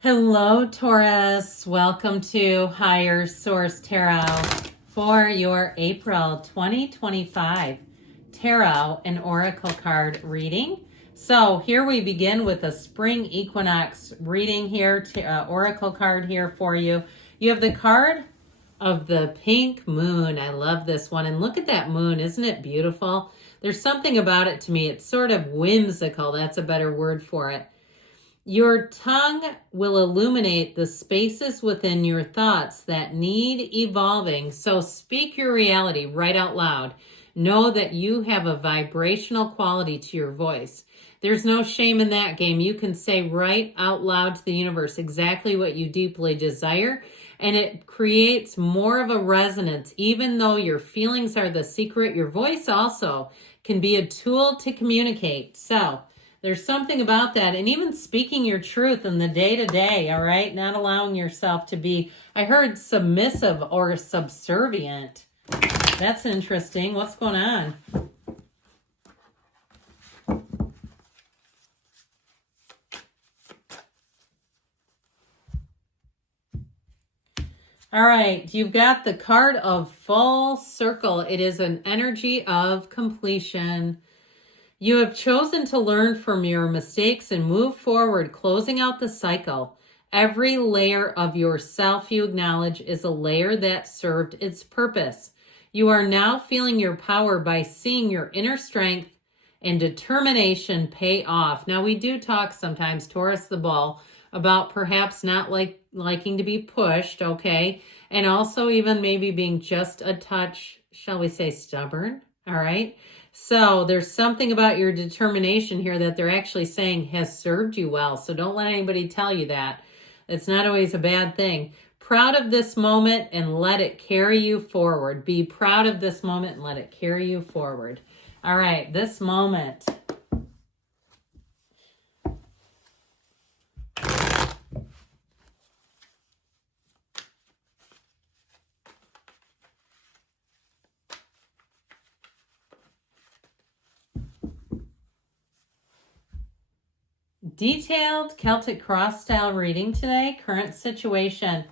Hello, Taurus. Welcome to Higher Source Tarot for your April 2025 Tarot and Oracle card reading. So here we begin with a spring equinox reading here, Oracle card here for you. You have the card of the pink moon. I love this one. And look at that moon. Isn't it beautiful? There's something about it to me. It's sort of whimsical. That's a better word for it. Your tongue will illuminate the spaces within your thoughts that need evolving. So speak your reality right out loud. Know that you have a vibrational quality to your voice. There's no shame in that game. You can say right out loud to the universe exactly what you deeply desire, and it creates more of a resonance. Even though your feelings are the secret, your voice also can be a tool to communicate. So there's something about that. And even speaking your truth in the day-to-day, all right? Not allowing yourself to be, I heard submissive or subservient. That's interesting. What's going on? All right, you've got the card of full circle. It is an energy of completion. You have chosen to learn from your mistakes and move forward, closing out the cycle. Every layer of yourself you acknowledge is a layer that served its purpose. You are now feeling your power by seeing your inner strength and determination pay off. Now, we do talk sometimes, Taurus the bull, about perhaps not liking to be pushed, okay? And also even maybe being just a touch, shall we say, stubborn, all right? So there's something about your determination here that they're actually saying has served you well. So don't let anybody tell you that. It's not always a bad thing. Proud of this moment and let it carry you forward. Be proud of this moment and let it carry you forward. All right, this moment. Detailed Celtic cross style reading today. Current situation.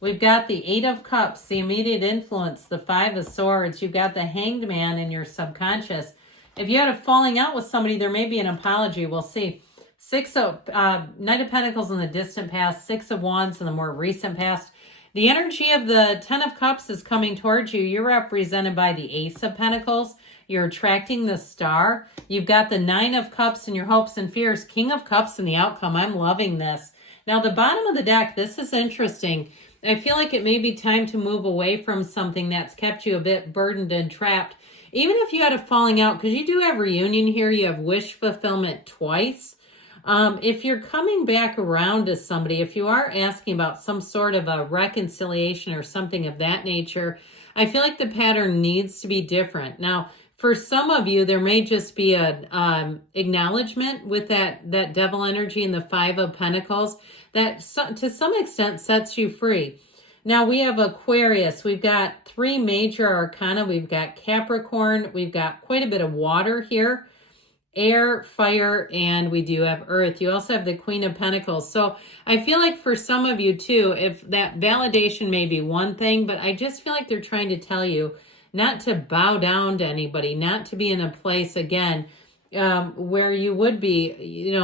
We've got the Eight of Cups, the immediate influence, the Five of Swords. You've got the Hanged Man in your subconscious. If you had a falling out with somebody, there may be an apology. We'll see. Knight of Pentacles in the distant past, Six of Wands in the more recent past. The energy of the Ten of Cups is coming towards you. You're represented by the Ace of Pentacles. You're attracting the Star. You've got the Nine of Cups in your hopes and fears. King of Cups in the outcome. I'm loving this. Now, the bottom of the deck, this is interesting. I feel like it may be time to move away from something that's kept you a bit burdened and trapped. Even if you had a falling out, because you do have reunion here, you have wish fulfillment twice. If you're coming back around to somebody, if you are asking about some sort of a reconciliation or something of that nature, I feel like the pattern needs to be different. Now, for some of you, there may just be an acknowledgement with that devil energy in the Five of Pentacles that to some extent sets you free. Now we have Aquarius. We've got three major arcana. We've got Capricorn. We've got quite a bit of water here. Air, fire, and we do have earth. You also have the Queen of Pentacles. So I feel like for some of you too, if that validation may be one thing, but I just feel like they're trying to tell you not to bow down to anybody, not to be in a place, again, where you would be,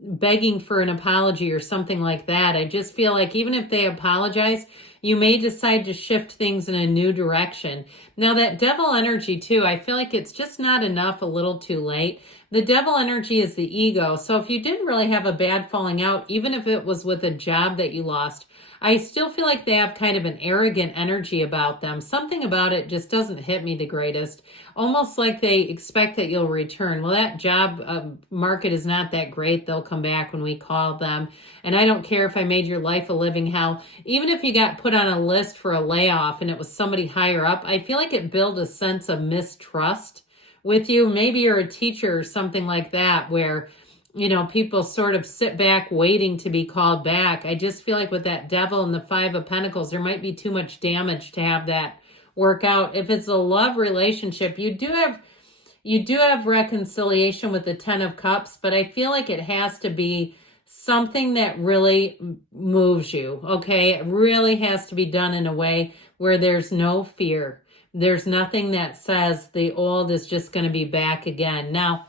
begging for an apology or something like that. I just feel like even if they apologize, you may decide to shift things in a new direction. Now, that devil energy, too, I feel like it's just not enough a little too late. The devil energy is the ego. So if you didn't really have a bad falling out, even if it was with a job that you lost, I still feel like they have kind of an arrogant energy about them. Something about it just doesn't hit me the greatest. Almost like they expect that you'll return. Well, that job market is not that great. They'll come back when we call them. And I don't care if I made your life a living hell. Even if you got put on a list for a layoff and it was somebody higher up, I feel like it built a sense of mistrust with you. Maybe you're a teacher or something like that where people sort of sit back waiting to be called back. I just feel like with that devil and the Five of Pentacles, there might be too much damage to have that work out. If it's a love relationship, you do have reconciliation with the Ten of Cups, but I feel like it has to be something that really moves you, okay? It really has to be done in a way where there's no fear. There's nothing that says the old is just going to be back again. Now,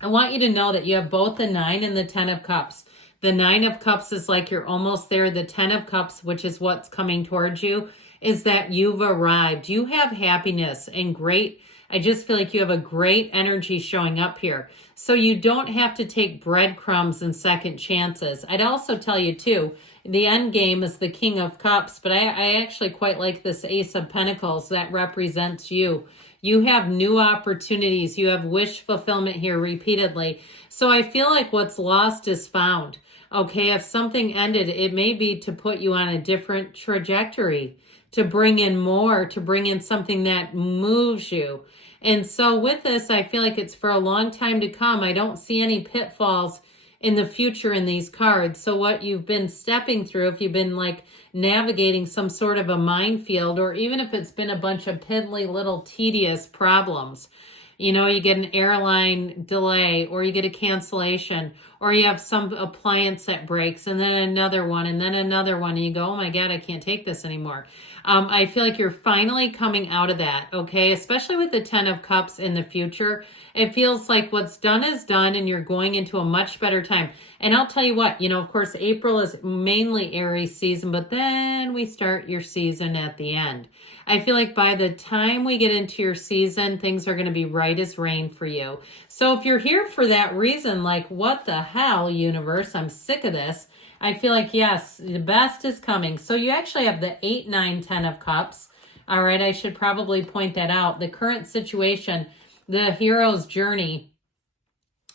I want you to know that you have both the 9 and the 10 of Cups. The 9 of Cups is like you're almost there. The 10 of Cups, which is what's coming towards you, is that you've arrived. You have happiness and great. I just feel like you have a great energy showing up here. So you don't have to take breadcrumbs and second chances. I'd also tell you too, the end game is the King of Cups, but I actually quite like this Ace of Pentacles that represents you. You have new opportunities. You have wish fulfillment here repeatedly. So I feel like what's lost is found. Okay, if something ended, it may be to put you on a different trajectory, to bring in more, to bring in something that moves you. And so with this, I feel like it's for a long time to come. I don't see any pitfalls in the future in these cards. So what you've been stepping through, if you've been like navigating some sort of a minefield, or even if it's been a bunch of piddly little tedious problems, you know, you get an airline delay, or you get a cancellation, or you have some appliance that breaks, and then another one, and then another one, and you go, oh my God, I can't take this anymore. I feel like you're finally coming out of that, okay? Especially with the 10 of Cups in the future. It feels like what's done is done, and you're going into a much better time. And I'll tell you what, you know, of course, April is mainly Aries season, but then we start your season at the end. I feel like by the time we get into your season, things are going to be right as rain for you. So if you're here for that reason, like, what the hell, universe, I'm sick of this. I feel like, yes, the best is coming. So you actually have the 8, 9, 10 of Cups. All right, I should probably point that out. The current situation, the hero's journey,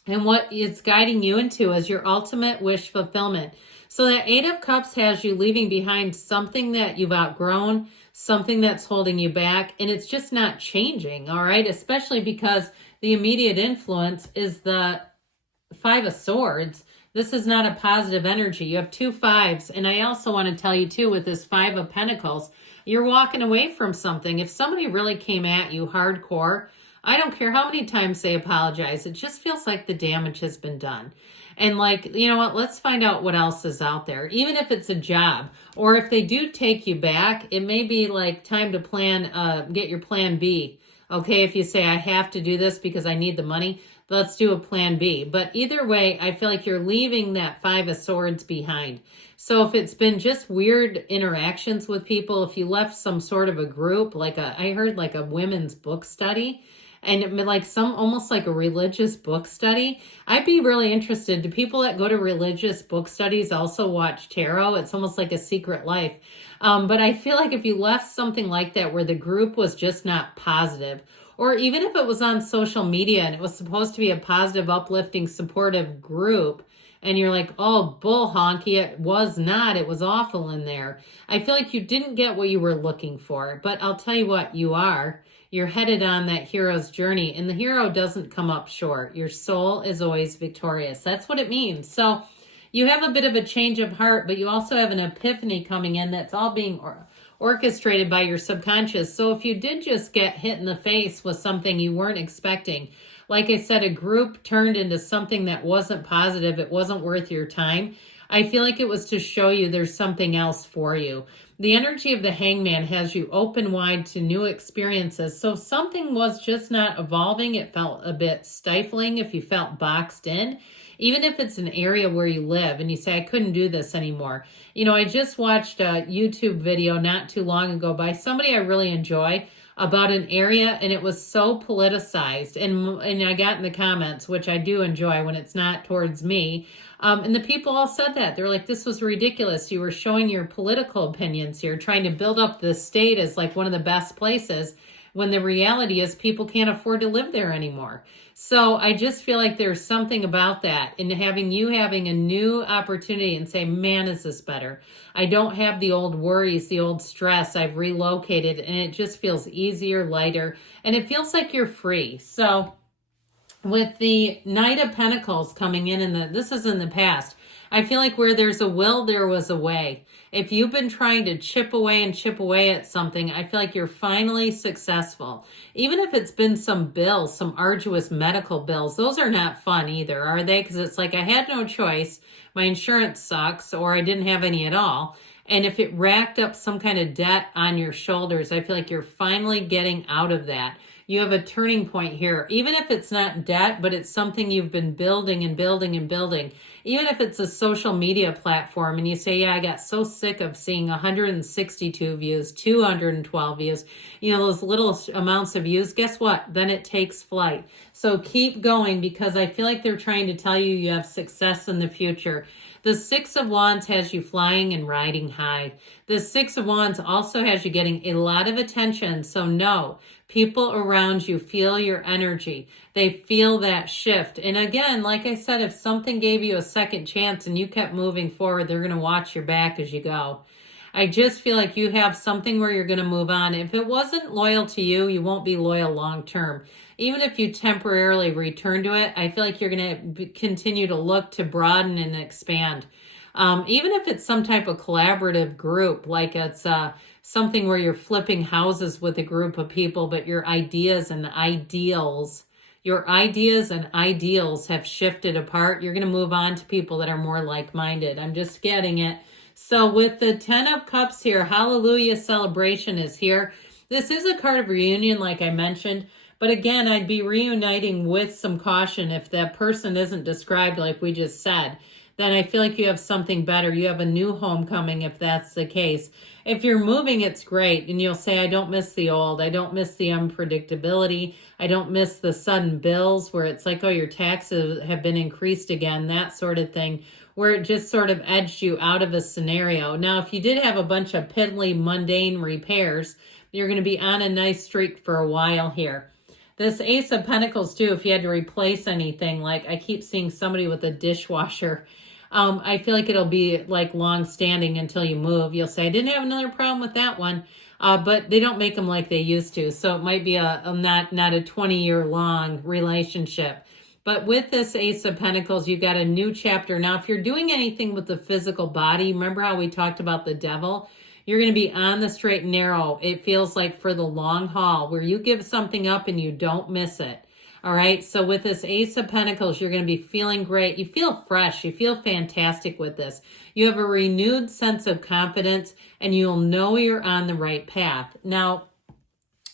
and what it's guiding you into is your ultimate wish fulfillment. So that 8 of Cups has you leaving behind something that you've outgrown, something that's holding you back, and it's just not changing, all right? Especially because the immediate influence is the 5 of Swords. This is not a positive energy. You have 2 5s. And I also want to tell you too, with this 5 of Pentacles, you're walking away from something. If somebody really came at you hardcore, I don't care how many times they apologize. It just feels like the damage has been done. And like, you know what, let's find out what else is out there. Even if it's a job, or if they do take you back, it may be like time to plan, get your plan B. Okay, if you say, I have to do this because I need the money, let's do a plan B. But either way, I feel like you're leaving that 5 of Swords behind. So if it's been just weird interactions with people, if you left some sort of a group, like I heard like a women's book study, and like almost like a religious book study. I'd be really interested. Do people that go to religious book studies also watch tarot? It's almost like a secret life. But I feel like if you left something like that where the group was just not positive, or even if it was on social media and it was supposed to be a positive, uplifting, supportive group, and you're like, oh, bull honky, it was not. It was awful in there. I feel like you didn't get what you were looking for. But I'll tell you what, you are. You're headed on that hero's journey, and the hero doesn't come up short. Your soul is always victorious. That's what it means. So you have a bit of a change of heart, but you also have an epiphany coming in that's all being orchestrated by your subconscious. So if you did just get hit in the face with something you weren't expecting, like I said, a group turned into something that wasn't positive, it wasn't worth your time, I feel like it was to show you there's something else for you. The energy of the Hangman has you open wide to new experiences. So something was just not evolving. It felt a bit stifling if you felt boxed in. Even if it's an area where you live and you say, I couldn't do this anymore. You know, I just watched a YouTube video not too long ago by somebody I really enjoy about an area, and it was so politicized. And I got in the comments, which I do enjoy when it's not towards me. And the people all said that. They're like, this was ridiculous. You were showing your political opinions here, trying to build up the state as like one of the best places, when the reality is people can't afford to live there anymore. So I just feel like there's something about that, and having a new opportunity and say, man, is this better? I don't have the old worries, the old stress. I've relocated, and it just feels easier, lighter, and it feels like you're free. So with the Knight of Pentacles coming in, and this is in the past, I feel like where there's a will, there was a way. If you've been trying to chip away at something, I feel like you're finally successful. Even if it's been some bills, some arduous medical bills, those are not fun either, are they? Because it's like, I had no choice, my insurance sucks, or I didn't have any at all. And if it racked up some kind of debt on your shoulders, I feel like you're finally getting out of that. You have a turning point here. Even if it's not debt, but it's something you've been building and building and building. Even if it's a social media platform and you say, yeah, I got so sick of seeing 162 views, 212 views, you know, those little amounts of views, guess what? Then it takes flight. So keep going, because I feel like they're trying to tell you you have success in the future. The Six of Wands has you flying and riding high. The Six of Wands also has you getting a lot of attention. So no, people around you feel your energy. They feel that shift. And again, like I said, if something gave you a second chance and you kept moving forward, they're going to watch your back as you go. I just feel like you have something where you're going to move on. If it wasn't loyal to you, you won't be loyal long term. Even if you temporarily return to it, I feel like you're going to continue to look to broaden and expand. Even if it's some type of collaborative group, like it's something where you're flipping houses with a group of people, but your ideas and ideals have shifted apart. You're going to move on to people that are more like-minded. I'm just getting it. So with the 10 of Cups here, hallelujah, celebration is here. This is a card of reunion, like I mentioned. But again, I'd be reuniting with some caution. If that person isn't described like we just said, then I feel like you have something better. You have a new homecoming if that's the case. If you're moving, it's great. And you'll say, I don't miss the old. I don't miss the unpredictability. I don't miss the sudden bills where it's like, oh, your taxes have been increased again, that sort of thing, where it just sort of edged you out of a scenario. Now, if you did have a bunch of piddly, mundane repairs, you're going to be on a nice streak for a while here. This Ace of Pentacles, too, if you had to replace anything, like I keep seeing somebody with a dishwasher, I feel like it'll be like long-standing until you move. You'll say, I didn't have another problem with that one, but they don't make them like they used to. So it might be not a 20-year-long relationship. But with this Ace of Pentacles, you've got a new chapter. Now, if you're doing anything with the physical body, remember how we talked about the devil? You're going to be on the straight and narrow. It feels like for the long haul, where you give something up and you don't miss it. All right. So with this Ace of Pentacles, you're going to be feeling great. You feel fresh. You feel fantastic with this. You have a renewed sense of confidence and you'll know you're on the right path. Now,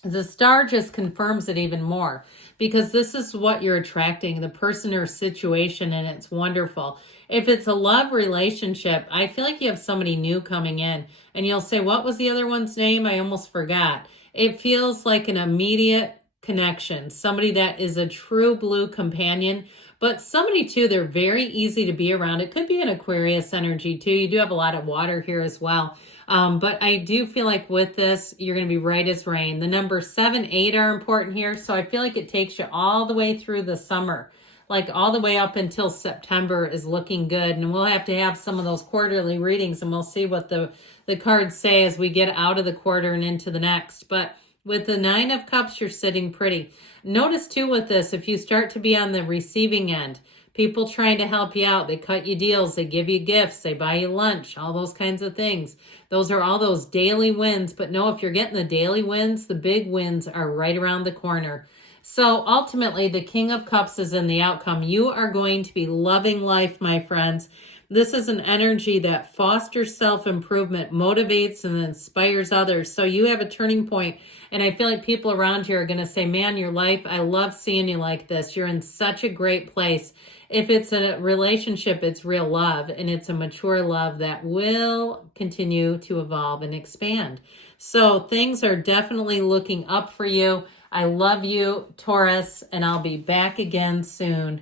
the star just confirms it even more, because this is what you're attracting, the person or situation, and it's wonderful. If it's a love relationship, I feel like you have somebody new coming in, and you'll say, what was the other one's name? I almost forgot. It feels like an immediate connection, somebody that is a true blue companion, but somebody too, they're very easy to be around. It could be an Aquarius energy too. You do have a lot of water here as well. But I do feel like with this, you're going to be right as rain. The number 7, 8 are important here. So I feel like it takes you all the way through the summer, like all the way up until September is looking good. And we'll have to have some of those quarterly readings and we'll see what the cards say as we get out of the quarter and into the next. But with the 9 of Cups, you're sitting pretty. Notice too with this, if you start to be on the receiving end, people trying to help you out, they cut you deals, they give you gifts, they buy you lunch, all those kinds of things. Those are all those daily wins. But no, if you're getting the daily wins, the big wins are right around the corner. So ultimately, the King of Cups is in the outcome. You are going to be loving life, my friends. This is an energy that fosters self-improvement, motivates and inspires others. So you have a turning point. And I feel like people around you are going to say, man, your life, I love seeing you like this. You're in such a great place. If it's a relationship, it's real love. And it's a mature love that will continue to evolve and expand. So things are definitely looking up for you. I love you, Taurus, and I'll be back again soon.